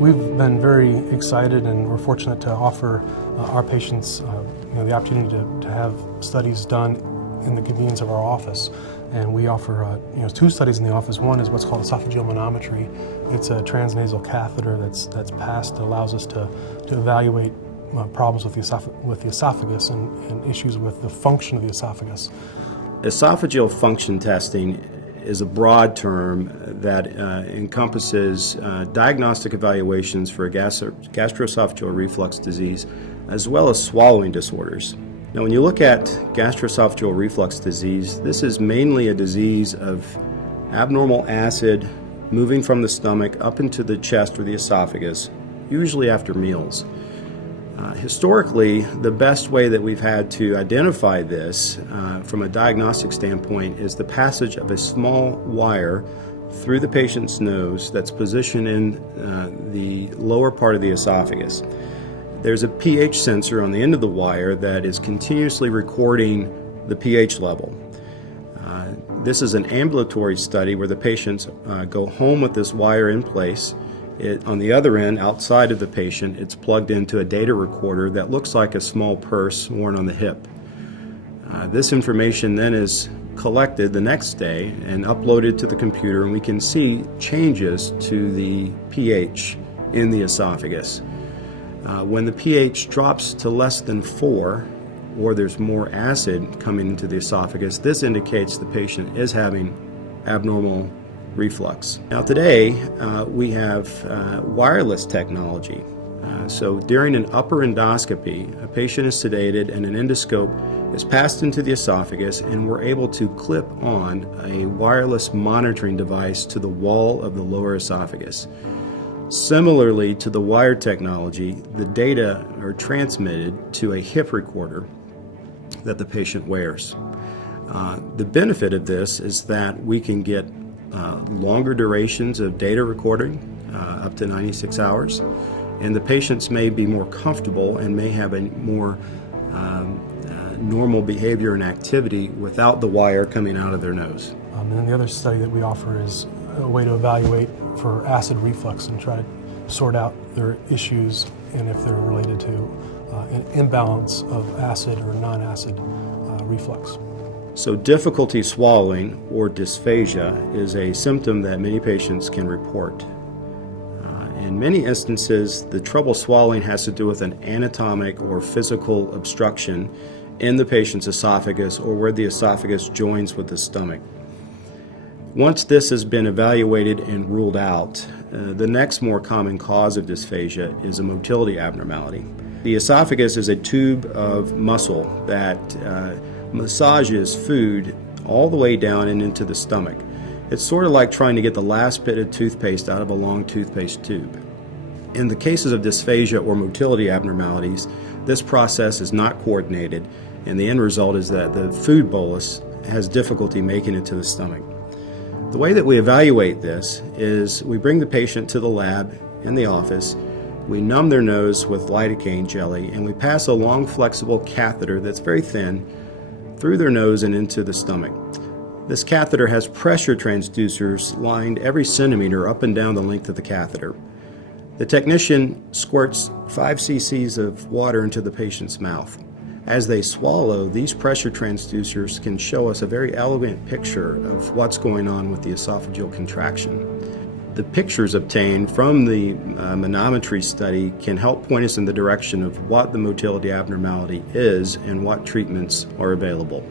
We've been very excited, and we're fortunate to offer our patients the opportunity to have studies done in the convenience of our office. And we offer 2 studies in the office. One is what's called esophageal manometry. It's a transnasal catheter that's passed that allows us to evaluate problems with the esophagus and issues with the function of the esophagus. Esophageal function testing is a broad term that encompasses diagnostic evaluations for gastroesophageal reflux disease as well as swallowing disorders. Now, when you look at gastroesophageal reflux disease, this is mainly a disease of abnormal acid moving from the stomach up into the chest or the esophagus, usually after meals. Historically, the best way that we've had to identify this from a diagnostic standpoint is the passage of a small wire through the patient's nose that's positioned in the lower part of the esophagus. There's a pH sensor on the end of the wire that is continuously recording the pH level. This is an ambulatory study where the patients go home with this wire in place. On the other end, outside of the patient, it's plugged into a data recorder that looks like a small purse worn on the hip. This information then is collected the next day and uploaded to the computer, and we can see changes to the pH in the esophagus. When the pH drops to less than 4, or there's more acid coming into the esophagus, this indicates the patient is having abnormal reflux. Now today, we have wireless technology. So during an upper endoscopy, a patient is sedated and an endoscope is passed into the esophagus, and we're able to clip on a wireless monitoring device to the wall of the lower esophagus. Similarly to the wire technology, the data are transmitted to a hip recorder that the patient wears. The benefit of this is that we can get longer durations of data recording, up to 96 hours, and the patients may be more comfortable and may have a more normal behavior and activity without the wire coming out of their nose. And then the other study that we offer is a way to evaluate for acid reflux and try to sort out their issues and if they're related to an imbalance of acid or non-acid reflux. So difficulty swallowing, or dysphasia, is a symptom that many patients can report. In many instances, the trouble swallowing has to do with an anatomic or physical obstruction in the patient's esophagus or where the esophagus joins with the stomach. Once this has been evaluated and ruled out, the next more common cause of dysphagia is a motility abnormality. The esophagus is a tube of muscle that massages food all the way down and into the stomach. It's sort of like trying to get the last bit of toothpaste out of a long toothpaste tube. In the cases of dysphagia or motility abnormalities, this process is not coordinated, and the end result is that the food bolus has difficulty making it to the stomach. The way that we evaluate this is we bring the patient to the lab in the office, we numb their nose with lidocaine jelly, and we pass a long flexible catheter that's very thin through their nose and into the stomach. This catheter has pressure transducers lined every centimeter up and down the length of the catheter. The technician squirts 5 cc's of water into the patient's mouth. As they swallow, these pressure transducers can show us a very elegant picture of what's going on with the esophageal contraction. The pictures obtained from the manometry study can help point us in the direction of what the motility abnormality is and what treatments are available.